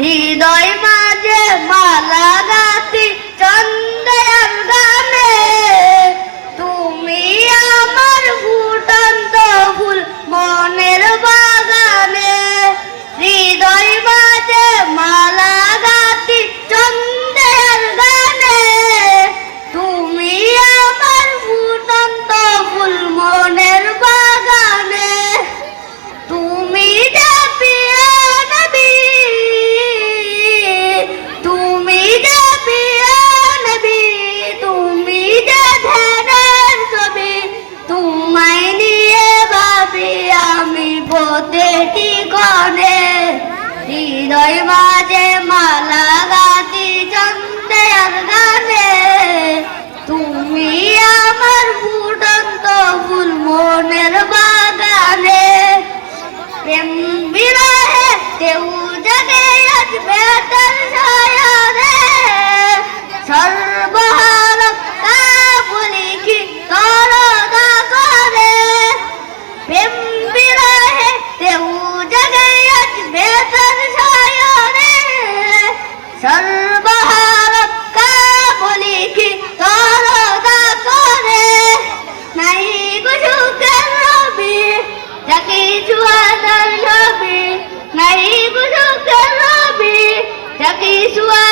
হৃদয় মাঝে মালা গাছি চন্দ্রের গানে, তুমি আমার ফুটন্ত ফুল মনের বাগানে। হৃদয় মাঝে মালা গাছি চন্দ্রের গানে, তুমি আমার ফুটন্ত ফুল মনের বাগানে। তুমি যে প্রিয় নবী, তুমি যে প্রিয় নবী, তুমি যে ধ্যানের ছবি, তোমায় নিয়ে ভাবি আমি প্রতিটি ক্ষণে। হৃদয় মাঝে মালা গাছি চন্দ্রের গানে, তুমি আমার ফুটন্ত ফুল মনের বাগানে। প্রেম বিরহে কেউ জাগে আসবে তার ছায়ারে, সর্বহারক কাবুলি কি তরদা করে। প্রেম বিরহে কেউ জাগে আসবে তার ছায়ারে, সর্বহারক কাবুলি কি তরদা করে। নাই গো সুখের রবি যাকে জুয়াদার নবী, নাই গো সুখের রবি যাকে জুয়া